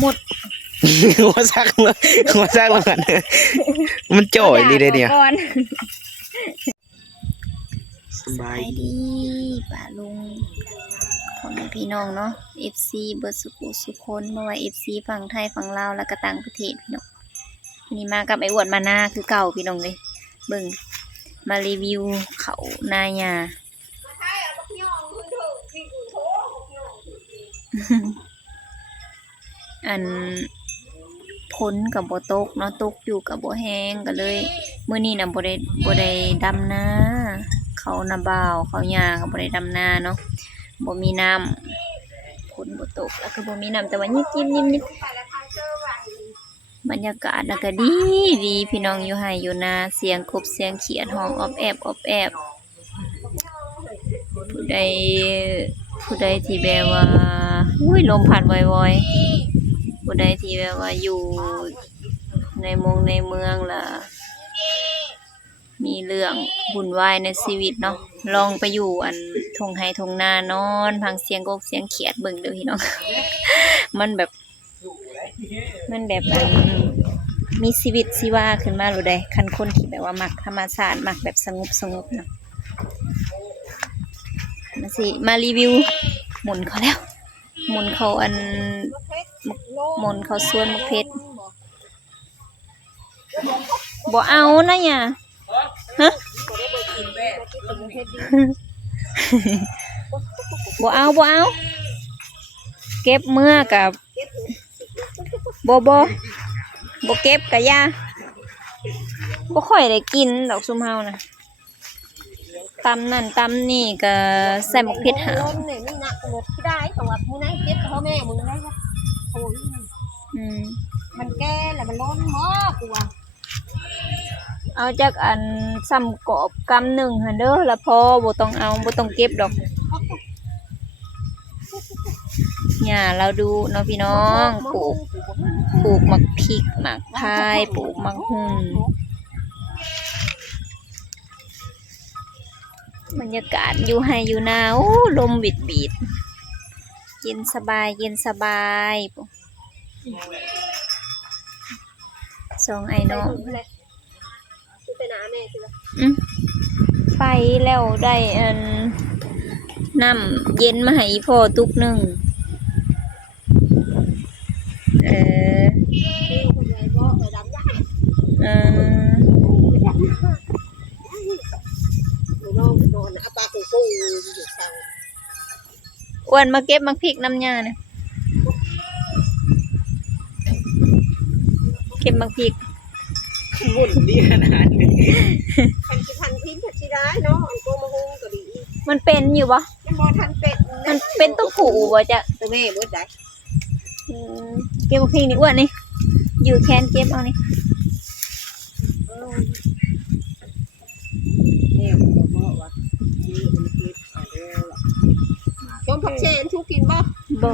หมด หัวซักเลยมันจ่อยดีเลยเนี่ยสบายดีป้าลุงพ่อแม่พี่น้องเนาะ FC เบิร์ดสุคนเมื่อว่า FC ฝั่งไทยฝั่งลาวแล้วก็ต่างประเทศพี่น้องนี่มากับไอ้อวดมาหน้าคือเก่าพี่น้องเลยเบิ่งมารีวิวเขานายาอันพ้นกับบ่ตกเนาะตกอยู่กับบ่แห้งก็เลยมื้อนี้น่ะบ่ได้ดำนาเขานาบ่าวเขาหญ้าก็บ่ได้ดำนาเนาะบ่มีน้ำพ้นบ่ตกแล้วก็บ่มีน้ำแต่ว่ายิบบรรยากาศน่ะก็ดีพี่น้องอยู่ไร่อยู่นาเสียงกบเสียงเขียดห้องออบแอบผู้ใดที่แบบว่าลมพัดวอยๆผู้ใดที่แบบว่าอยู่ในเมืองล่ะมีเรื่องวุ่นวายในชีวิตเนาะลองไปอยู่อันทงไห้ทงนานอนฟังเสียงกบเสียงเขียดเบิ่งเด้อพี่น้อง มันแบบอันมีชีวิตชีวาขึ้นมาหรือใดคันคนที่แบบว่ามักธรรมชาติมักแบบสงบเนาะมารีวิวหมุนเขาแล้วหมุนเขาอันหมุนเขาสวนมะเพชรบ่เอานะเนี่ยฮะบ่เอาเก็บเมื่อกับบ่เก็บกะยาบ่ค่อยได้กินดอกซุมเฮานะตำนั่นตำนี่ก็ใส่หมกเพชรหามันแก่แล้วมันร้อนมากกว่าเอาจากอันซ้ำกรอบกำหนึ่งหั่นเด้อแล้วพอบ่ต้องเก็บดอกเนี่ยเราดูเนาะพี่น้องปลูกมักพริกมักพายปลูกมักหุ่นบรรยากาศอยู่ไร่อยู่นาโอ้ลมบิดเย็นสบายสองไอ้น้องไปแล้วได้อันน้ำเย็นมาให้พ่อตุกหนึ่งอ้วนมาเก็บมักพริกน้ำยาเนี่ยเก็บมักพริกวุ่นดีขนาดนี้พันทิ้งผัดชีร้ายเนาะอันโกมะฮุงก็ดีมันเป็นอยู่ปะมันบ่ทันเป็ดมันเป็นตัวผู้บ่จะตัวแม่เบิดได้เก็บมักพริกนี่อ้วนนี่อยู่แคนเก็บเอานี่ต้มผักเชนทุกกินบ่บ่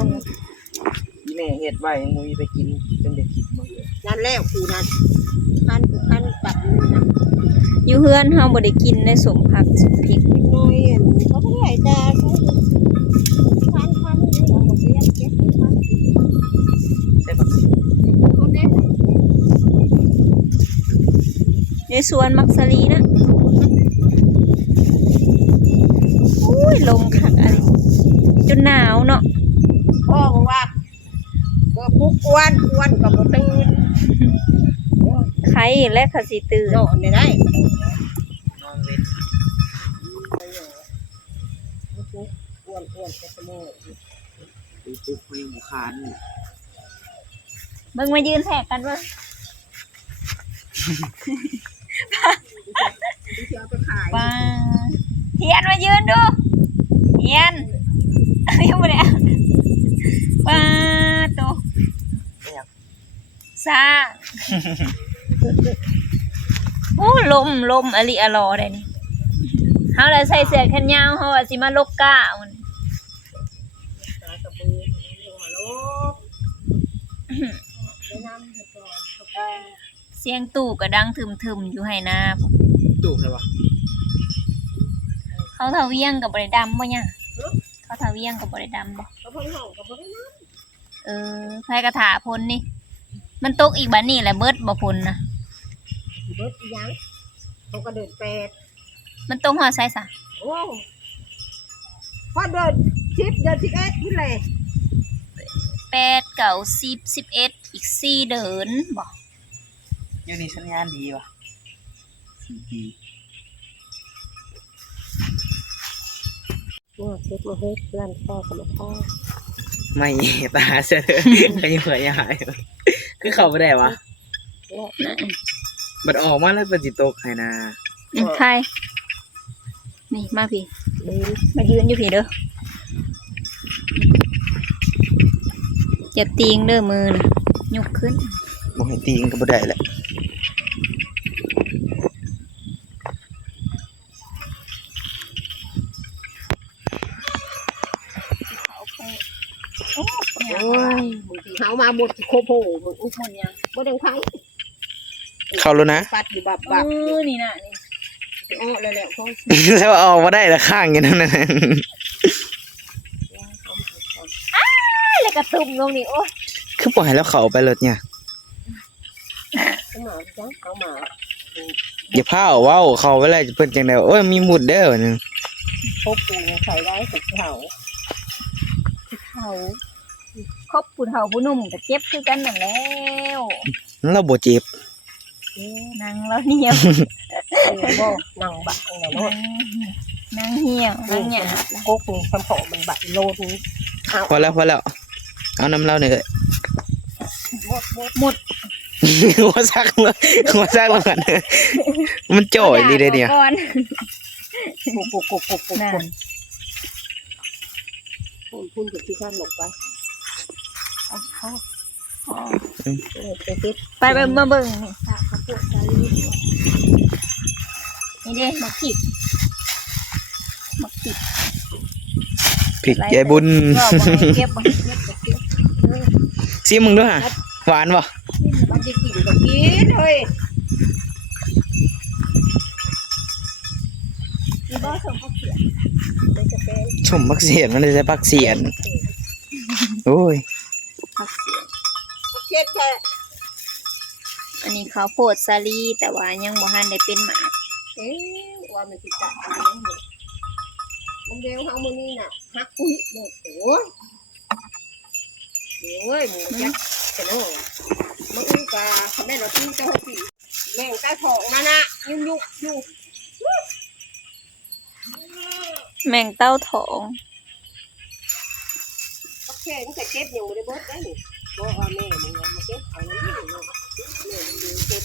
พี่แม่เฮ็ดไว้ยังบ่มีไปกินจนได้กินมื้อนั่นแล้วคือนั่นคันตัดนะอยู่เฮือนเฮาบ่ได้กินได้สมผักสมพริกน้อยเขาบ่ได้ตาคันนี่เราบ่สิเก็บคันใช่ป่ะคนเด้ในสวนมักสลีนะลมคักอะไรจนหนาวเนาะพ่อบอกว่าก็ปลุกอ้วนก็บ่ตื่นใครและเขาสิตื่นนอนได้นอนเว้นอ้วนก็สมองปุ๊บยังบ่คานมึงมายืนแทกกันเว้ยป้าเทียนมายืนดูเทียนยังไม่ได้ป้าตัวซาโอ้ลมอลิอลอได้นี่เฮาเลยใส่เสื้อแขนยาวเฮาว่าสิมาลกกะมันเสียงตู่ก็ดังทึมอยู่ให้หน้าตู่ใช่ป่ะเขาทะเวียงกับบริดำบ่เนี่ยเขาทะเวียงกับบริดำบ่ ไผกระถาพ้นนี่มันตกอีกบัดนี้แหละเบิดบ่พ้นนะ เบิดอีหยังเขาก็เดินเป็ด มันตกฮอดไสซะ โอ้พอเดิน10 เดือน 11นี่แหละ 8 9 10 11อีก4เดือนบ่ อยู่นี่สัญญาณดีว่ะ4G เฮ็ดมาเฮ็ดร้านพ่อกับพ่อ ไม่ตาเสือก็ยังเผื่อยังหายคือเข้าบ่ได้วะบัดออกมาแล้วเป็นสิตกให้นะ ใครนี่มาพี่ ดี มายืนอยู่พี่เด้ออย่าตีงเด้อมือนะยกขึ้น บ่ให้ตีก็บ่ได้แหละ โอ้ โอ้ยบางทีเขามาหมดโคโพมึงอุ้มมันยังบ่ได้ไผ เข้าแล้วนะ ปัดอยู่บับอยู่ นี่น่ะนี่ อ้อแล้วเขา แล้วออกมาได้ละข้างอย่างนั้นน่ะ แล้วก็ตุ่มลงนี่โอ้ย คือปล่อยให้แล้วเข้าไปเลยเนี่ย เขามาจังเขามา อย่าพาเอาเว้าเข้าไปเลยเพิ่นจังได๋โอ้ยมีหมุดเด้อนึง พบปูใส่ได้สุดเขา เขาครบผู้เฒ่าผู้หนุ่มก็เจ็บคือกันนั่นแล้ว เราบ่เจ็บ นางแล้วเหี่ยว บ่นั่งบักนั่น นา เนาะ งนางเหี่ยวนา นี่ งหยาบ กกนี่คำขอมันบักโลดนี่เอา พอแล้วเอาน้ำเหล้านี่ก็ หมด หัวซักเลยหัวซักแล้วกันมันจ่อยดีเด้อเนี่ย ก่อน ปุก นั่น พุ่นกับที่ข้างหลบไปเอาเข้าเลยไปติด ไปมาเบิ่งนี่ค่ะข้าวโพดสาลีนี่เด้มักผิด ผิดใจบุญ ก็บ่ให้เก็บบ่ให้เก็บก็เก็บ ซิมึงด้วยฮะหวานบ่ มันจะกินก็กินเฮ้ย มีบ่ส่งข้าวเขียว มันจะเป็น ชมพักเสียนมันได้ใช้พักเสียนโอ้ย ผักเสียง เช็ดแค่ อันนี้ข้าวโพดสาลีแต่ว่ายังบ่ทันได้เป็นหมาก ว่ามันจะจัดอะไรเนี่ยมันเร็วเฮามื้อนี้น่ะฮักอุ้ยหมดโอ้ยเดี๋ยวเว้ยหมูยักษ์จะโน่มันอุ้ยกะแม่เราตื้อเจ้าปีแม่งใต้ท้องนั่นน่ะยุ่งอยู่ แมงเต้าทอง โอเคมันจะเก็บอยู่ในเบิดได้นี่บ่ว่าแม่มึงมาเก็บเอานั่นนี่เนาะแม่มึงเก็บ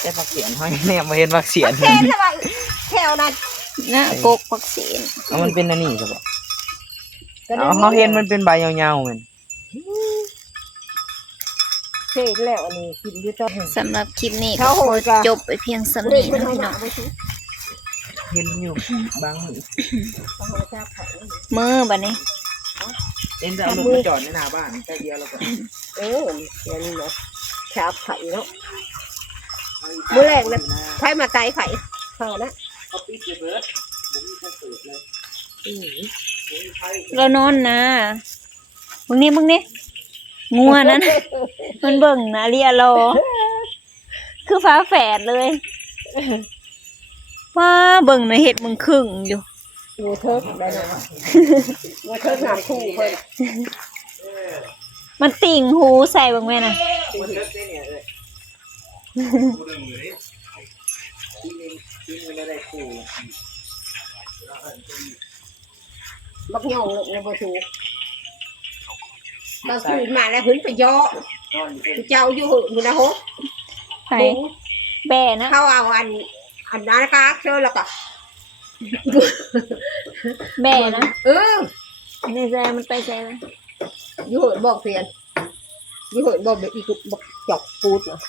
ใช้พักเสียนห้อยแนมมาเห็นพักเสียน แค่ทำไมแถวนั้น นะกกผักเสียน เอามันเป็นอันนี้ครับเอาเขาเห็นมันเป็นใบยาวๆเหมือน เสร็จแล้วอันนี้กินอยู่ตอน สำหรับคลิปนี้ เขา ก็ โห ขอ ดจ้ะ จบไปเพียงสำนี้นะพี่น้อง เห็นอยู่บางมือ มือบัดนี้ เอ็นจะเอารถมาจอดในหน้าบ้านแค่เดียวแล้วก็ เออเดี๋ยวนี้เนาะชาบไข่เนาะมื้อแรกนะไข่มาไก่ไข่เข้านะ เขาปิดเลยเบิร์ดผมมีแค่เปิดเลย เรานอนนะมึงนี่งัวนั้น มันเบิ่งนะเรียรอคือฟ้าแฝดเลยว้าเบิ่งนะเห็ดมึงครึ่งอยู่ งูเทิกได้ไหมงูเทิกหนักคู่เพิ่น มันติ่งหูใส่เบิ่งแม่น่ะ มันเลิกได้เนี่ยเลยที่มึงได้คู่ บักย่องลงในบ่ถูกบางคืนมาแล้วหึนไปย่อ นอนอยู่เป็น เจ้าอยู่หึนี่นะโห ไปแบ่นะ เขาเอาอันนั้นนะคะเชิญแล้วก็ แบ่นะ เออ ในใจมันไปใจแล้ว อยู่หึนบอกเพียนอยู่หึนบอกเด็กอีกบอกจอกปูดเนาะ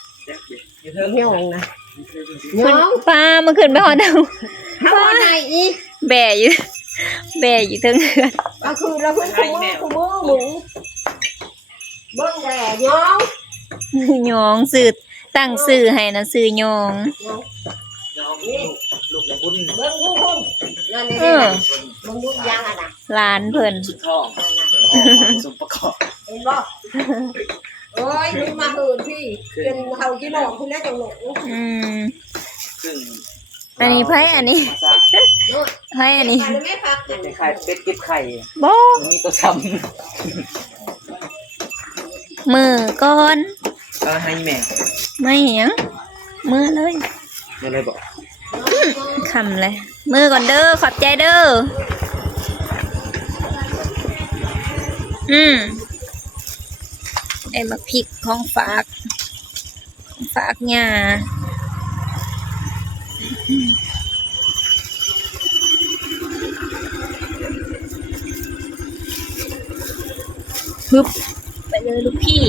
อยู่เทิง ย่องนะ มัน ย่อง ฟ้ามันขึ้นไปหอดเอา เขาว่าไหนอีก แบ่อยู่แบ่อยู่เทั้งเรือน ก็คือเราเพิ่งคู่มือหมูเบิ้งแหล่ย่อง ยองสื่อตั้งสื่อให้นะสื่อยอง น้องลูกและบุญ เบิ้งผู้คนนั่น เอ นี่ อ มึงดูยางอ่ะนะ หลานเพิ่น สุดทองสมประกอบ เ เห็นบ่โอ้ยมึงมาเหินพี่เป็นเฮาที่น้องคุณแล้วจังหลง อืม ซึ่ง อันนี้ไผอันนี้ โน่น ไผอันนี้ ไปแล้วแม่พัก เป็นไข่เป็ดเก็บไข่ บ่ มีตัวซ้ มือก่อน ำก็ให้แม่ ไม่หยังมือเลย ไม่เลยบอก คำเลยมือก่อนเด้อขอบใจเด้อไอ้มักพริกของฝากหญ้าฮึบไปเลยลูกพี่